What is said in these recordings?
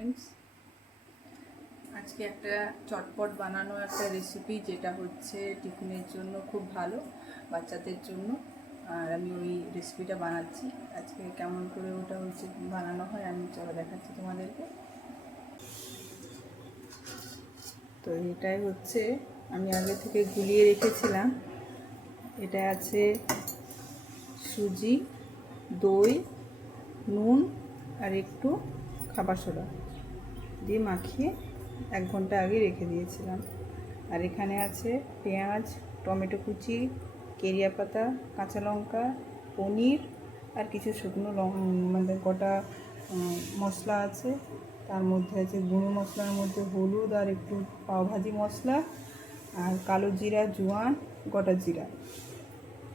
Friends, আজকে একটা চটপট বানানো একটা রেসিপি, যেটা হচ্ছে টিফিনের জন্য খুব ভালো, বাচ্চাদের জন্য। আর আমি ওই রেসিপিটা বানাচ্ছি আজকে। কেমন করে ওটা হচ্ছে বানানো হয় আমি চলো দেখাচ্ছি তোমাদেরকে। তো এটাই হচ্ছে আমি আগে থেকে গুলিয়ে রেখেছিলাম। এটা আছে সুজি, দই, নুন আর একটু খাবার সোডা দিয়ে মাখিয়ে 1 ঘন্টা আগে রেখে দিয়েছিলাম। আর এখানে আছে পেঁয়াজ, টমেটো কুচি, কেরিয়া পাতা, কাঁচা লঙ্কা, পনির আর কিছু শুকনো মানে গোটা মশলা আছে। তার মধ্যে আছে গুঁড়ো মশলার মধ্যে হলুদ আর একটু পাওভাজি মশলা আর কালো জিরা, জোয়ান, গোটা জিরা।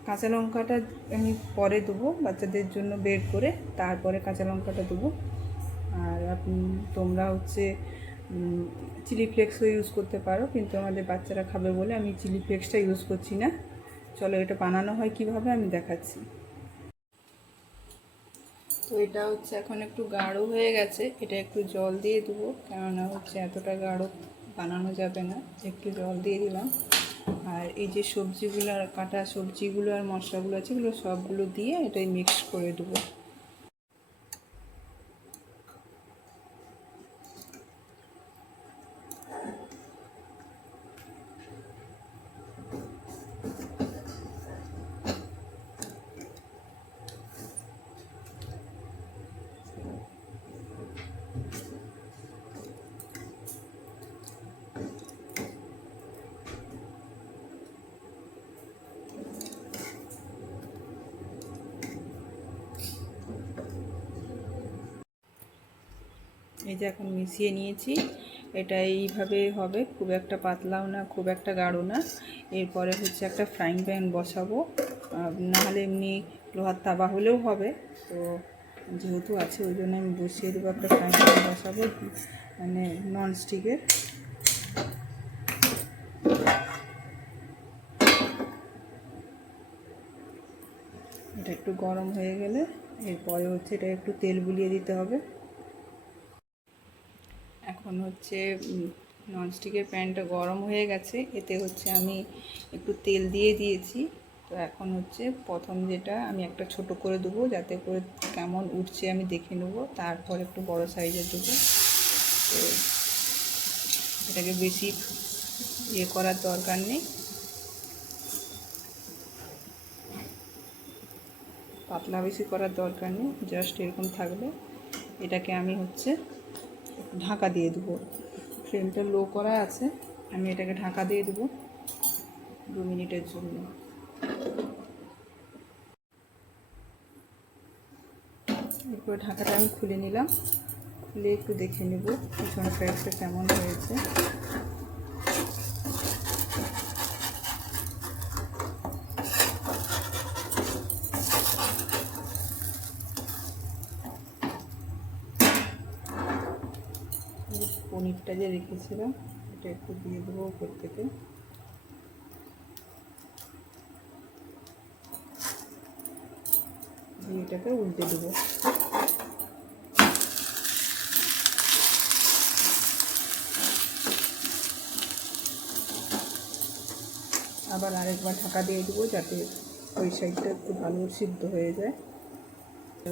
কাঁচা লঙ্কাটা আমি পরে দেবো বাচ্চাদের জন্য বের করে, তারপরে কাঁচা লঙ্কাটা দেবো। আর তোমরা হচ্ছে চিলি ফ্লেক্সও ইউজ করতে পারো, কিন্তু আমাদের বাচ্চারা খাবে বলে আমি চিলি ফ্লেক্সটা ইউজ করছি না। চলো এটা বানানো হয় কিভাবে আমি দেখাচ্ছি। তো এটা হচ্ছে এখন একটু গাঢ় হয়ে গেছে, এটা একটু জল দিয়ে দেবো, কেননা হচ্ছে এতটা গাঢ় বানানো যাবে না। একটু জল দিয়ে দিলাম। আর এই যে সবজিগুলো, কাটা সবজিগুলো আর মশলাগুলো আছে, এগুলো সবগুলো দিয়ে এটাই মিক্স করে দেবো। এই যে এখন মিশিয়ে নিয়েছি, এটা এইভাবে হবে, খুব একটা পাতলাও না খুব একটা গাঢ় না। এরপরে হচ্ছে একটা ফ্রাইং প্যান বসাবো, নাহলে এমনি লোহার তাওয়া হলেও হবে। তো যেহেতু আছে ওই জন্য আমি বসিয়ে দেবো, একটা ফ্রাইং প্যান বসাবো, মানে ননস্টিকের। এটা একটু গরম হয়ে গেলে এরপরে হচ্ছে এটা একটু তেল বুলিয়ে দিতে হবে। এখন হচ্ছে ননস্টিকের প্যানটা গরম হয়ে গেছে, এতে হচ্ছে আমি একটু তেল দিয়ে দিয়েছি। তো এখন হচ্ছে প্রথম যেটা আমি একটা ছোট করে দেবো, যাতে করে কেমন উঠছে আমি দেখে নেবো, তারপর একটু বড় সাইজের দেবো। তো এটাকে বেশি করার দরকার নেই, পাতলা বেশি করার দরকার নেই, জাস্ট এরকম থাকবে। এটাকে আমি হচ্ছে ঢাকা দিয়ে দেবো, ফ্লেমটা লো করা আছে, আমি এটাকে ঢাকা দিয়ে দেবো 2 মিনিটের জন্য। এরপর ঢাকাটা আমি খুলে নিলাম, খুলে একটু দেখে নেব পিছনের সাইডটা কেমন হয়েছে। পনিরটা যে রেখেছিলাম এটা একটু দিয়ে দেবো উপর থেকে। দিয়ে এটাকে উল্টে দেবো। আবার আরেকবার ঢাকা দিয়ে দেবো, যাতে ওই সাইডটা একটু ভালো সিদ্ধ হয়ে যায়।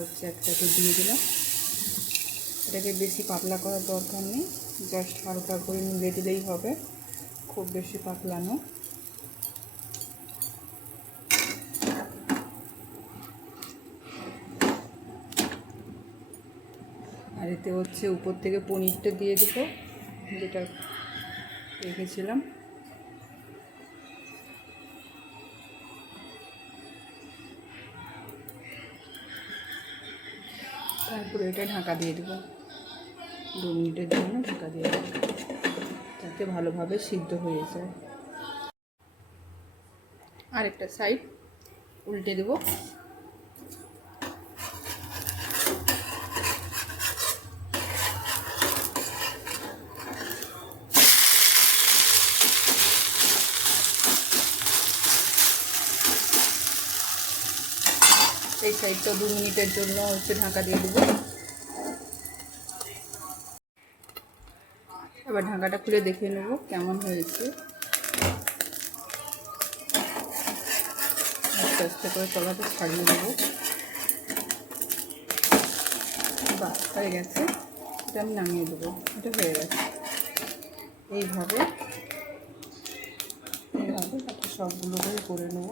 হচ্ছে একটাকে দিয়ে দিলাম। এটাকে বেশি পাতলা করার দরকার নেই, জাস্ট হালকা করে নিয়ে দিলেই হবে, খুব বেশি পাতলা না। আর এতে হচ্ছে উপর থেকে পনিরটা দিয়ে দেবো, যেটা রেখেছিলাম। তারপরে এটা ঢাকা দিয়ে দেবো, 2 মিনিটের জন্য ঢাকা দিয়ে দেবো, যাতে ভালোভাবে সিদ্ধ হয়ে যায়। আরেকটা সাইড উল্টে দেবো। এই সাইডটা 2 মিনিটের জন্য হচ্ছে ঢাকা দিয়ে দেবো। এবার ঢাকাটা খুলে দেখে নেব কেমন হয়েছে। আস্তে আস্তে করে তলাটা ছাড়িয়ে নেব। বাস হয়ে গেছে, এটা আমি নামিয়ে দেবো। এটা হয়ে গেছে। এইভাবে তারপর সবগুলোকে করে নেব।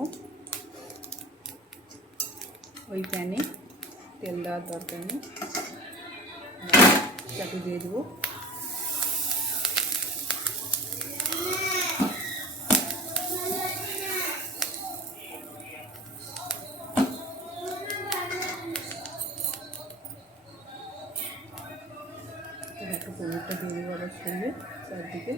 ওই প্যানে তেল দেওয়ার দরকার নেই, চাটু দিয়ে দেবো। একটু পনিরটা দিয়ে দেবো আবার সঙ্গে চারদিকে।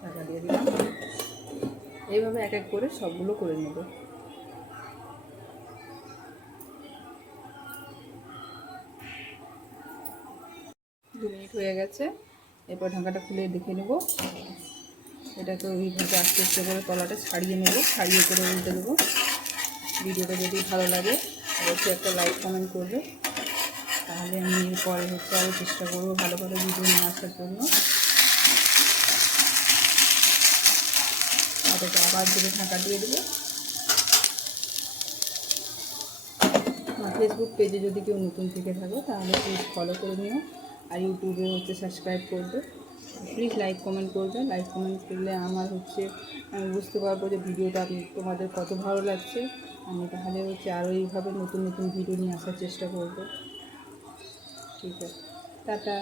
ঢাকা দিয়ে দিলাম। এইভাবে এক এক করে সবগুলো করে নেব। 2 মিনিট হয়ে গেছে। এরপর ঢাকাটা খুলে দেখে নেব। এটাকে ওইভাবে আস্তে আস্তে করে তলাটা ছাড়িয়ে নেব, ছাড়িয়ে করে উল্টে দেবো। ভিডিওটা যদি ভালো লাগে অবশ্যই একটা লাইক কমেন্ট করবে, তাহলে আমি এরপরে আরও চেষ্টা করবো ভালো ভালো ভিডিও নিয়ে আসার জন্য। এটাকে আবার ধরে ঢাকা দিয়ে দেবো। আমার ফেসবুক পেজে যদি কেউ নতুন থেকে থাকে তাহলে প্লিজ ফলো করে নিও, আর ইউটিউবে সাবস্ক্রাইব করবে। প্লিজ লাইক কমেন্ট করবে। লাইক কমেন্ট করলে আমার আমি বুঝতে পারবো যে ভিডিওটা তোমাদের কত ভালো লাগছে। আমি তাহলে আরও এইভাবে নতুন নতুন ভিডিও নিয়ে আসার চেষ্টা করবো। ঠিক আছে, টাটা।